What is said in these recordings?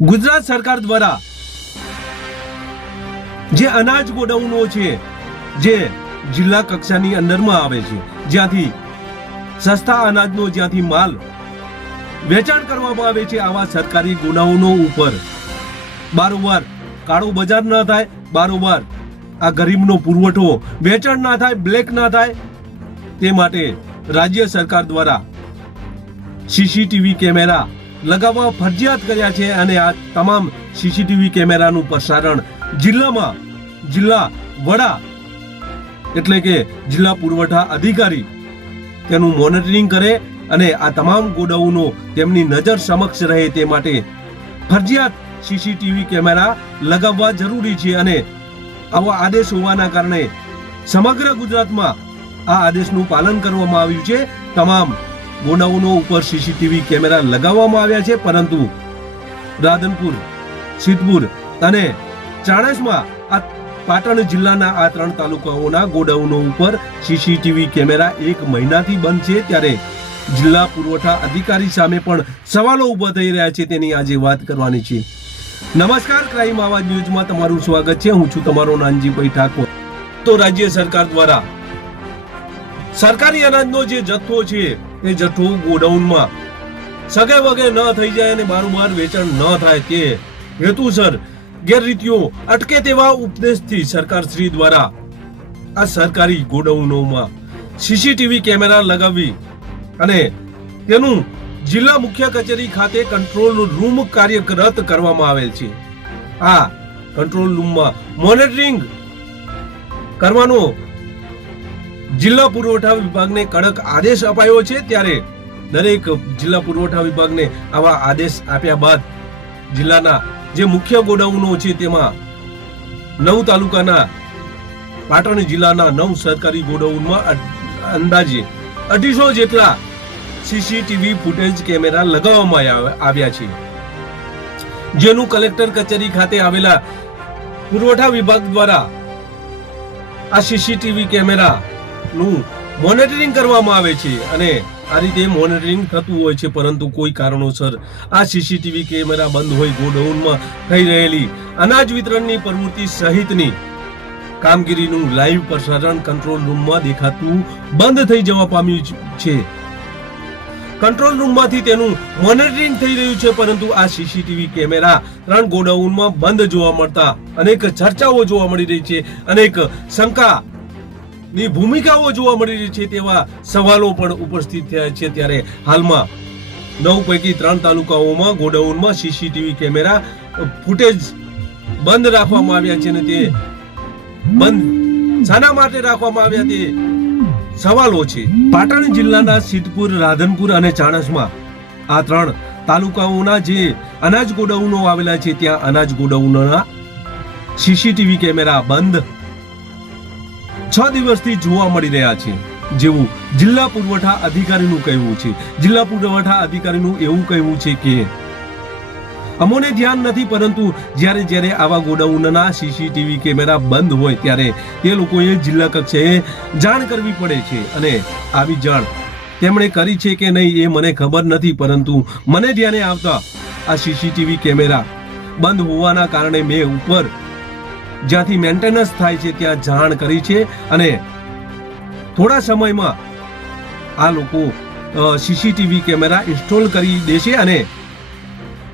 ગુજરાત સરકાર દ્વારા જે અનાજ ગોડાઉનો છે જે જિલ્લા કક્ષાની અંદરમાં આવે છે, જ્યાંથી સસ્તા અનાજનો જ્યાંથી માલ વેચાણ કરવામાં આવે છે, આવા સરકારી ગોડાઉનો ઉપર બારોબાર કાળો બજાર ન થાય, બારોબાર આ ગરીબનો પુરવઠો વેચાણ ના થાય, બ્લેક ના થાય, તે માટે રાજ્ય સરકાર દ્વારા સીસીટીવી કેમેરા લગાવવા ફરજિયાત કર્યા છે અને આ તમામ સીસીટીવી કેમેરાનું પ્રસારણ જિલ્લામાં જિલ્લા વડા એટલે કે જિલ્લા પુરવઠા અધિકારી તેનું મોનિટરિંગ કરે અને આ તમામ ગોડાઉનો તેમની નજર સમક્ષ રહે તે માટે ફરજિયાત સીસીટીવી કેમેરા લગાવવા જરૂરી છે અને આવો આદેશ હોવાના કારણે સમગ્ર ગુજરાતમાં આ આદેશનું પાલન કરવામાં આવ્યું છે. તમામ ગોડાઉનો ઉપર સીસીટીવી કેમેરા લગાવવામાં આવ્યા છે, પરંતુ રાધનપુર, સિદ્ધપુર અને ચાણસ્મા આ પાટણ જિલ્લાના આ 3 તાલુકાઓના ગોડાઉનો ઉપર સીસીટીવી કેમેરા 1 મહિનાથી બંધ છે. ત્યારે જિલ્લા પુરવઠા અધિકારી સામે પણ સવાલો ઉભા થઈ રહ્યા છે, તેની આજે વાત કરવાની છે. નમસ્કાર, ક્રાઇમ આવાજ ન્યૂઝમાં તમારું સ્વાગત છે. હું છું તમારો નાનજીભાઈ ઠાકોર. તો રાજ્ય સરકાર દ્વારા સરકારી અનાજનો જે જથ્થો છે એ જથ્થો ગોડાઉનમાં સગે વગે ન થઈ જાય અને બારોબાર વેચાણ ન થાય તે હેતુસર ગેરરીતિઓ અટકે તેવા ઉપદેશથી સરકાર શ્રી દ્વારા આ સરકારી ગોડાઉનોમાં સીસીટીવી કેમેરા લગાવી અને તેનું જિલ્લા મુખ્ય કચેરી ખાતે કંટ્રોલ રૂમ કાર્યરત કરવામાં આવેલ છે. આ કંટ્રોલ રૂમમાં મોનિટરિંગ કરવાનો જિલ્લા પુરવઠા વિભાગને કડક આદેશ અપાયો છે. ત્યારે દરેક જિલ્લા પુરવઠા વિભાગને આવા આદેશ આપ્યા બાદ જિલ્લાના જે મુખ્ય ગોડાઉનો છે તેમાં 9 તાલુકાના પાટણ જિલ્લાના 9 સરકારી ગોડાઉનમાં અંદાજે 250 જેટલા સીસીટીવી ફૂટેજ કેમેરા લગાવવામાં આવ્યા છે, જેનું કલેક્ટર કચેરી ખાતે આવેલા પુરવઠા વિભાગ દ્વારા આ સીસીટીવી કેમેરા નું મોનિટરિંગ કરવામાં આવે છે અને આ રીતે મોનિટરિંગ થતું હોય છે, પરંતુ કોઈ કારણોસર આ સીસીટીવી કેમેરા બંધ હોય ગોડાઉનમાં થઈ રહેલી અનાજ વિતરણની પ્રવૃત્તિ સહિતની કામગીરીનું લાઈવ પ્રસારણ કંટ્રોલ રૂમમાં દેખાતું બંધ થઈ જવા પામ્યું છે. કંટ્રોલ રૂમમાંથી તેનું મોનિટરિંગ થઈ રહ્યું છે, પરંતુ આ સીસીટીવી કેમેરા 3 ગોડાઉનમાં બંધ જોવા મળતા અનેક ચર્ચાઓ જોવા મળી રહી છે, અનેક શંકા ની ભૂમિકાઓ જોવા મળી રહી છે, તેવા સવાલો પણ ઉપસ્થિત થયા છે. ત્યારે હાલમાં 9 પૈકી 3 તાલુકાઓમાં ગોડાઉનમાં સીસીટીવી કેમેરા ફૂટેજ બંધ રાખવામાં આવ્યા છે અને તે બંધ શાના માટે રાખવામાં આવ્યા તે સવાલો છે. પાટણ જિલ્લાના સિદ્ધપુર, રાધનપુર અને ચાણસ્મા આ 3 તાલુકાઓના જે અનાજ ગોડાઉનો આવેલા છે ત્યાં અનાજ ગોડાઉનોના સીસીટીવી કેમેરા બંધ 6 દિવસથી જોવા મળી રહ્યા છે, જેવું જિલ્લા પુરવઠા અધિકારીનું કહેવું છે. જિલ્લા પુરવઠા અધિકારીનું એવું કહેવું છે કે અમોને ધ્યાન નથી, પરંતુ જ્યારે આવા ગોડાઉનના સીસીટીવી કેમેરા બંધ હોય ત્યારે તે લોકોએ જિલ્લા કક્ષાએ જાણ કરવી પડે છે અને આવી જાણ તેમણે કરી છે કે નહીં એ મને ખબર નથી, પરંતુ મને ધ્યાને આવતા આ સીસીટીવી કેમેરા બંધ હોવાના કારણે મેં ઉપર જ્યાંથી મેન્ટેનન્સ થાય છે ત્યાં જાણ કરી છે અને થોડા સમયમાં આ લોકો સીસીટીવી કેમેરા ઇન્સ્ટોલ કરી દેશે અને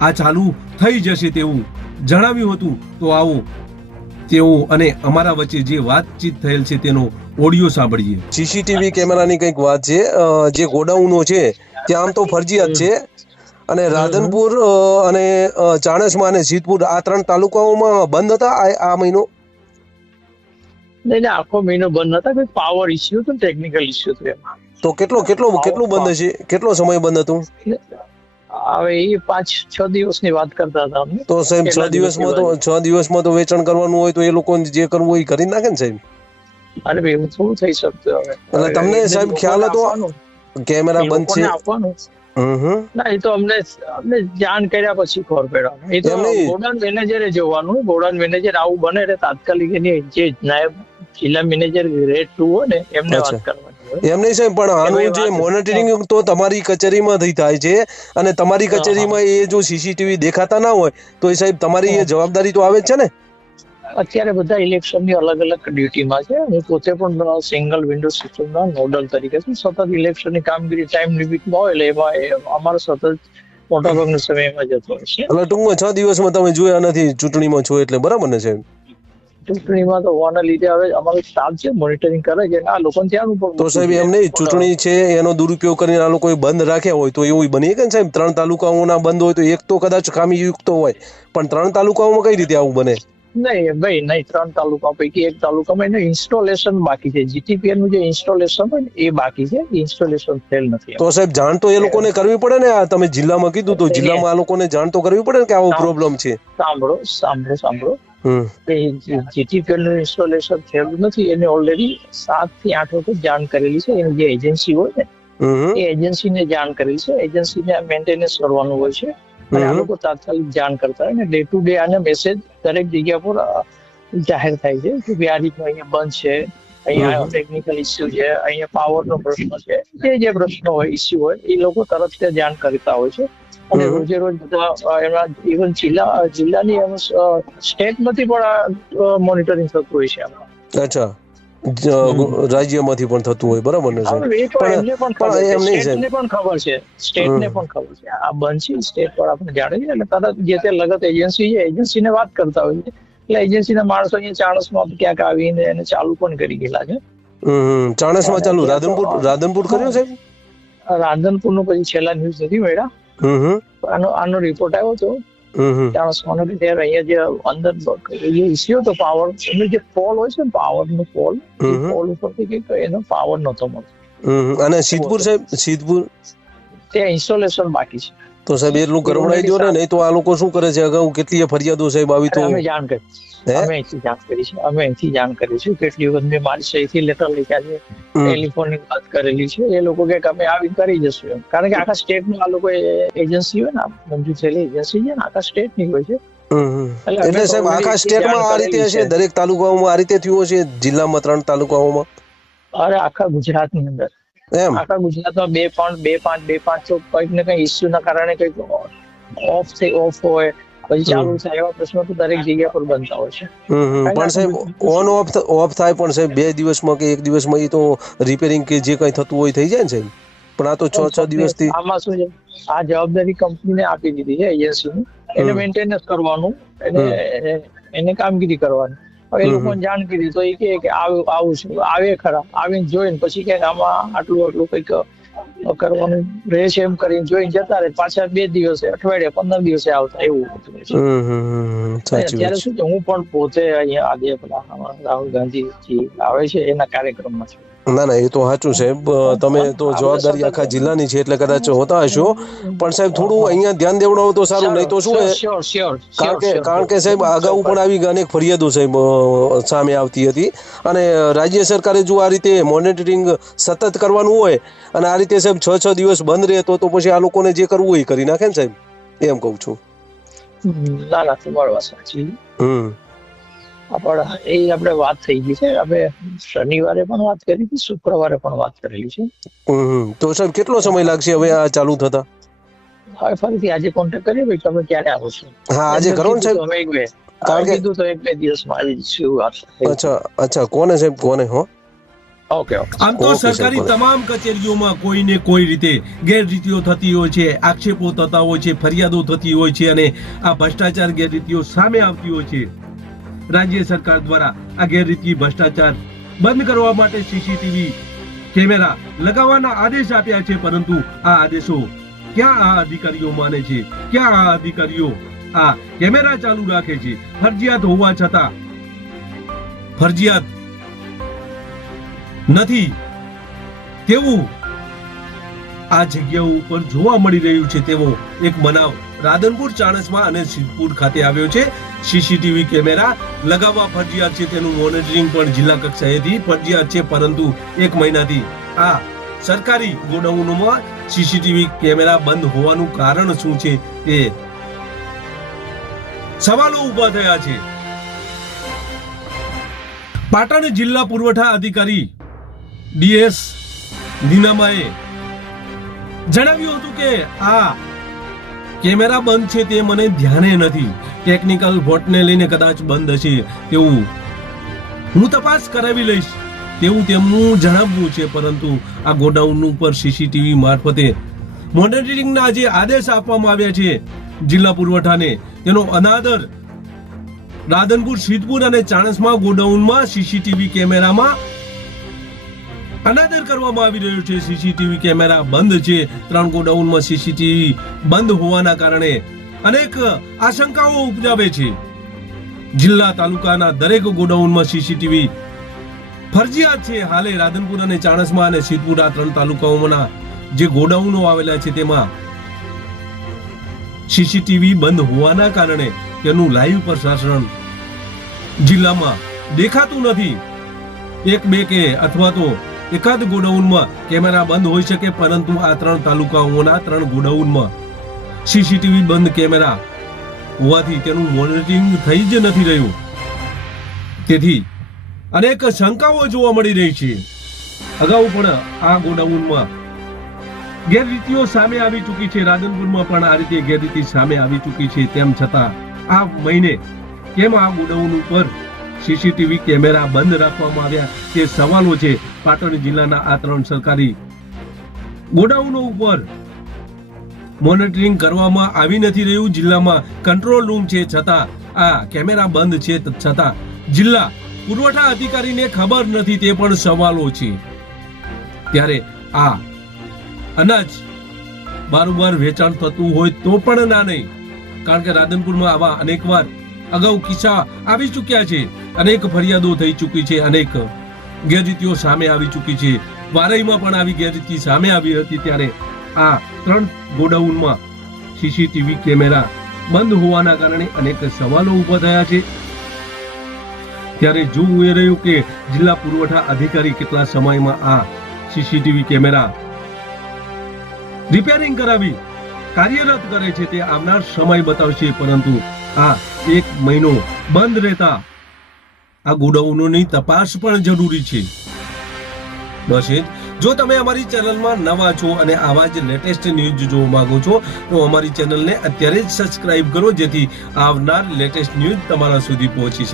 આ ચાલુ થઈ જશે તેવું જણાવ્યું હતું. તો આવો તેઓ અને અમારા વચ્ચે જે વાતચીત થયેલ છે તેનો ઓડિયો સાંભળીએ. સીસીટીવી કેમેરાની કંઈક વાત છે. જે ગોડાઉનો છે ત્યાં આમ તો ફરજિયાત છે અને રાધનપુર અને ચાણસ્મા અને સિદ્ધપુર આ 3 તાલુકાઓમાં બંધ હતા આ મહિનો. નહીં, આખો મહિનો બંધ નતા, કોઈ પાવર ઇસ્યુ હતો, ટેકનિકલ ઇસ્યુ હતો એમાં. તો કેટલું બંધ છે? કેટલો સમય બંધ હતું? હવે એ 5-6 દિવસની વાત કરતા હતા અમને. તો સાહેબ 6 દિવસમાં તો વેચાણ કરવાનું હોય તો એ લોકો જે કરવું હોય એ કરી નાખે ને સાહેબ. અરે એવું થોડું થઈ શકતું હવે. એટલે તમને સાહેબ ખ્યાલ હતો કેમેરા બંધ છે? આપવાનું ના, એ તો અમને જાણ કર્યા પછી ખબર પડ્યા. એ તો ગોડાઉન મેનેજરે જોવાનું. ગોડાઉન મેનેજર આવું બને એટલે તાત્કાલિક એની જે નાયબ જિલ્લા મેનેજર ગ્રેડ 2 હોય ને એમને વાત કરવાની. હોય. એમ નહીં સાહેબ, પણ આનું જે મોનિટરિંગ તો તમારી કચેરીમાંથી થાય છે, અને તમારી કચેરીમાં એ જો સીસીટીવી દેખાતા ના હોય તો એ સાહેબ તમારી એ જવાબદારી તો આવે જ છે ને. અત્યારે બધા ઇલેક્શનની અલગ અલગ ડ્યુટીમાં છે. હું પોતે પણ સિંગલ વિન્ડો સિસ્ટમના નોડલ તરીકે છું. સતત ઇલેક્શનની કામગીરી ટાઈમ લિમિટમાં હોય એટલે એમાં અમારો સતત મોટાભાગનો સમય એમાં જતો હોય છે. એટલે ટૂંકમાં 6 દિવસમાં તમે જોયા નથી ચૂંટણીમાં છો એટલે, બરાબર ને સાહેબ? ચૂંટણીમાં તો હોવાના લીધે હવે અમારો સ્ટાફ છે મોનિટરિંગ કરે છે, આ લોકોને ત્યાં તો સાહેબ એમ નહીં, ચૂંટણી છે એનો દુરુપયોગ કરીને આ લોકોએ બંધ રાખ્યા હોય તો એવું બની કે સાહેબ 3 તાલુકાઓના બંધ હોય તો એક તો કદાચ ખામીયુક્ત હોય, પણ 3 તાલુકાઓમાં કઈ રીતે આવું બને? નહીં ભાઈ નહીં, 3 તાલુકા પૈકી એક તાલુકામાં એનું ઇન્સ્ટોલેશન બાકી છે. જીટીપીએલ નું જે ઇન્સ્ટોલેશન હોય ને એ બાકી છે, ઇન્સ્ટોલેશન થયેલ નથી. તો સાહેબ જાણ તો એ લોકોને કરવી પડે ને. આ તમે જિલ્લામાં કીધું તો જિલ્લામાં આ લોકોને જાણ તો કરવી પડે ને કે આવો પ્રોબ્લેમ છે. સાંભળો જીટીપીએલ નું ઇન્સ્ટોલેશન થયેલું નથી, એને ઓલરેડી 7 થી 8 વખત જાણ કરેલી છે. એની જે એજન્સી હોય ને એ એજન્સીને જાણ કરેલી છે. એજન્સીને મેન્ટેનન્સ કરવાનું હોય છે અને આ લોકો તાત્કાલિક જાણ કરતા હોય ને ડે ટુ ડે આના મેસેજ દરેક જગ્યા પર જાહેર થાય છે કે ભાઈ આ રીતનું અહીંયા બંધ છે, અહીંયા ટેકનિકલ ઇસ્યુ છે, અહીંયા પાવરનો પ્રશ્ન છે, જે પ્રશ્નો હોય ઇસ્યુ હોય એ લોકો તરત જાણ કરતા હોય છે. અને રોજે રોજ બધા એમાં ઇવન જિલ્લાની સ્ટેટમાંથી પણ મોનિટરિંગ થતું હોય છે. અચ્છા, રાજ્યમાંથી પણ થતું હોય, બરાબર ને સાહેબ? સ્ટેટને પણ ખબર છે, આ બંધ છે સ્ટેટ પર આપણે જાણે છે એટલે તરત જે તે લગત એજન્સી છે એજન્સીને વાત કરતા હોય છે. એટલે એજન્સીના માણસો અહીંયા ચાણસમાં ક્યાંક આવીને એને ચાલુ પણ કરી ગયેલા છે. ચાણસમાં ચાલુ, રાધનપુર કર્યું સાહેબ? રાધનપુર નું પછી છેલ્લા ન્યૂઝ નથી મળ્યા. આનો રિપોર્ટ આવ્યો હતો ચાણસમાં. અહીંયા જે અંદર ઇસ્યુ હતો પાવર, એનો જે પોલ હોય છે ને પાવર નો પોલ, એ પોલ ઉપરથી કઈક એનો પાવર નતો મળતો. અને સિદ્ધપુર સાહેબ, સિદ્ધપુર ત્યાં ઇન્સ્ટોલેશન બાકી છે. તો સાહેબ એટલું કરવડાવી દો ને, નહીં તો આ લોકો શું કરે છે? અગાઉ કેટલી ફરિયાદો સાહેબ આવી તો અમે જાણ કરી છે. કેટલી વખત મેં મારી સહીથી લેટર લખ્યા છે, ટેલિફોનની વાત કરેલી છે. એ લોકો કે અમે આવી કરી જશું એમ, કારણ કે આખા સ્ટેટની આ લોકો એજન્સી હોય ને, મંજૂર થયેલી એજન્સી છે ને આખા સ્ટેટની હોય છે. એટલે સાહેબ આખા સ્ટેટમાં આ રીતે હશે, દરેક તાલુકાઓમાં આ રીતે થયું હશે, જિલ્લામાં 3 તાલુકાઓમાં? અરે આખા ગુજરાતની અંદર, આખા ગુજરાતમાં 2-5 તો કંઈક ને કંઈક ઇસ્યુ ના કારણે કંઈક ઓફ હોય, પછી ચાલુ થાય, એવા પ્રશ્નો તો દરેક જગ્યા પર બનતા હોય છે. પણ સાહેબ ઓન ઓફ થાય પણ સાહેબ 2 દિવસમાં કે 1 દિવસમાં એ તો રિપેરિંગ કે જે કઈ થતું હોય થઈ જાય ને સાહેબ. પણ આ તો 6 દિવસથી આમાં શું છે, આ જવાબદારી કંપનીને આપી દીધી છે એજન્સીની, એને મેન્ટેનન્સ કરવાનું, એને કામગીરી કરવાની. હવે એ લોકોને જાણ કરી તો એ કે આવું છે, આવે ખરા, આવીને જોઈને પછી કે આમાં આટલું કંઈક કરવાનું રહે છે એમ કરીને જોઈને જતા રહે, પાછા 2 દિવસે, અઠવાડિયે, 15 દિવસે આવતા, એવું અત્યારે શું છે. હું પણ પોતે અહીંયા આજે પેલા રાહુલ ગાંધીજી આવે છે એના કાર્યક્રમમાં છું. ના એ તો સાચું સાહેબ, તમે તો જવાબદારી આખા જિલ્લાની છે એટલે કદાચ હોતા હશો, પણ સાહેબ થોડું અહીંયા ધ્યાન દેવડાવો તો સારું. નહીં તો શું, કારણ કે સાહેબ અગાઉ પણ આવી અનેક ફરિયાદો સાહેબ સામે આવતી હતી, અને રાજ્ય સરકારે જો આ રીતે મોનિટરિંગ સતત કરવાનું હોય અને આ રીતે સાહેબ 6 દિવસ બંધ રહે તો પછી આ લોકોને જે કરવું હોય કરી નાખે ને સાહેબ, એમ કહું છું. ના તમારી વાત સાચી. આપણે વાત થઈ ગઈ છે, આપણે શનિવારે પણ વાત કરી હતી, શુક્રવારે પણ વાત કરેલી છે. તો સાહેબ કેટલો સમય લાગશે હવે આ ચાલુ થતા? હવે ફરીથી આજે કોન્ટેક્ટ કરીએ ભાઈ, તમે ક્યારે આવો છો? હા આજે કરો ને સાહેબ, કારણ કે કીધું તો 1-2 દિવસમાં આવી જઈશું વાત. અચ્છા કોને સાહેબ, કોને? હો ઓકે. આમ તો સરકારી તમામ કચેરીઓમાં કોઈને કોઈ રીતે ગેરરીતિઓ થતી હોય છે, આક્ષેપો થતા હોય છે, ફરિયાદો થતી હોય છે, અને આ ભ્રષ્ટાચાર ગેરરીતિઓ સામે આવતી હોય છે. રાજ્ય સરકાર દ્વારા આ ગેરરીતિ ભ્રષ્ટાચાર બંધ કરવા માટે સીસીટીવી કેમેરા લગાવવાના આદેશ આપ્યા છે, પરંતુ આ આદેશો ક્યાં આ અધિકારીઓ માને છે? ક્યાં આ અધિકારીઓ આ કેમેરા ચાલુ રાખે છે? ફરજિયાત હોવા છતાં ફરજિયાત નથી તેવું આ જગ્યાઓ ઉપર જોવા મળી રહ્યું છે. તેવો એક બનાવ રાધનપુર, ચાણસ્મા અને સિદ્ધપુર ખાતે આવ્યો છે. સીસીટીવી કેમેરા લગાવવા ફરજિયાત છે, તેનું મોનિટરિંગ પણ જિલ્લા કક્ષાએથી ફરજિયાત છે, પરંતુ 1 મહિનાથી આ સરકારી ગોડાઉનોમાં સીસીટીવી કેમેરા બંધ હોવાનું કારણ શું છે તે સવાલો ઉભા થયા છે. પાટણ જિલ્લા પુરવઠા અધિકારી DS નીનામાએ જણાવ્યું હતું કે આ કેમેરા બંધ છે તે મને ધ્યાને નથી, ટેકનિકલ ફોલ્ટને લઈને કદાચ બંધ હશે તેવું હું તપાસ કરાવી લઈશ તેવું તેમનું જણાવવું છે. પરંતુ આ ગોડાઉન ઉપર સીસીટીવી મારફતે મોનિટરિંગના જે આદેશ આપવામાં આવ્યા છે જિલ્લા પુરવઠાને, તેનો અનાદર રાધનપુર, સિદ્ધપુર અને ચાણસ્મા ગોડાઉનમાં સીસીટીવી કેમેરામાં અનાદર કરવામાં આવી રહ્યો છે. સીસીટીવી કેમેરા બંધ છે. 3 ગોડાઉનમાં સીસીટીવી બંધ હોવાના કારણે અનેક આશંકાઓ ઉપજાવે છે. જિલ્લા તાલુકાના દરેક ગોડાઉનમાં સીસીટીવી ફરજિયાત છે. હાલે રાધનપુર અને ચાણસ્મા અને સિદ્ધપુર આ 3 તાલુકાઓના જે ગોડાઉનો આવેલા છે તેમાં સીસીટીવી બંધ હોવાના કારણે તેનું લાઈવ પ્રસારણ જિલ્લામાં દેખાતું નથી. 1-2 કે અથવા તો એકાદ ગોડાઉનમાં કેમેરા બંધ હોઈ શકે, પરંતુ આ 3 તાલુકાઓના 3 ગોડાઉનમાં સીસીટીવી બંધ કેમેરા હોવાથી તેનું મોનિટરિંગ થઈ જ નથી રહ્યું. તેથી અનેક શંકાઓ જોવા મળી રહી છે. અગાઉ પણ આ ગોડાઉનમાં ગેરરીતિઓ સામે આવી ચૂકી છે. રાધનપુરમાં પણ આ રીતે ગેરરીતિ સામે આવી ચૂકી છે. તેમ છતાં આ મહિને કેમ આ ગોડાઉન ઉપર સીસીટીવી કેમેરા બંધ રાખવામાં આવ્યા તે સવાલો છે. પાટણ જિલ્લાના આ 3 સરકારી ગોડાઉનો ઉપર મોનિટરિંગ કરવામાં આવી નથી રહ્યું. જિલ્લામાં કંટ્રોલ રૂમ છે છતાં આ કેમેરા બંધ છે છતાં જિલ્લા પુરવઠા અધિકારીને ખબર નથી તે પણ સવાલો છે. ત્યારે આ અનાજ બારોબાર વેચાણ થતું હોય તો પણ ના નહીં, કારણ કે રાધનપુરમાં આવા અનેકવાર અગાઉ કિસ્સા આવી ચૂક્યા છે, અનેક ફરિયાદો થઈ ચૂકી છે, અનેક ગેરરીતિઓ સામે આવી ચૂકી છે. વારઈમાં પણ આવી ગેરરીતિ સામે આવી હતી. ત્યારે આ 3 ગોડાઉનમાં સીસીટીવી કેમેરા બંધ હોવાના કારણે અનેક સવાલો ઉભા થયા છે. ત્યારે જોવું એ રહ્યું કે જિલ્લા પુરવઠા અધિકારી કેટલા સમયમાં આ સીસીટીવી કેમેરા રિપેરિંગ કરાવી કાર્યરત કરે છે તે આવનાર સમય બતાવશે. પરંતુ આ 1 મહિનો બંધ રહેતા આ ગોડાઉનોની તપાસ પણ જરૂરી છે. બસ એ જો તમે અમારી ચેનલમાં નવા છો અને આવા જ લેટેસ્ટ ન્યૂઝ જોવા માંગો છો તો અમારી ચેનલને અત્યારે જ સબસ્ક્રાઇબ કરો, જેથી આવનાર લેટેસ્ટ ન્યૂઝ તમારા સુધી પહોંચી શકે.